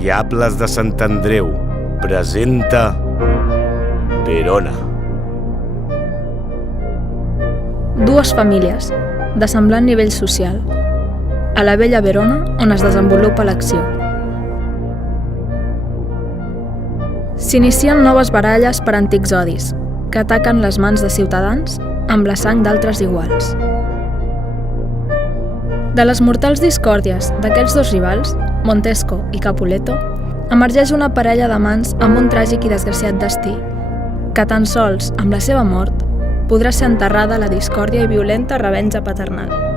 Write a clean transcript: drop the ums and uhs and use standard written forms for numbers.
Diables de Sant Andreu presenta Verona. Dues famílies, de semblant nivell social, a la vella Verona on es desenvolupa l'acció. S'inicien noves baralles per antics odis, que ataquen les mans de ciutadans amb la sang d'altres iguals. De les mortals discòrdies d'aquests dos rivals, Montesco i Capuleto, emergeix una parella d'amants amb un tràgic i desgraciat destí, que tan sols amb la seva mort podrà ser enterrada la discòrdia i violenta revenja paternal.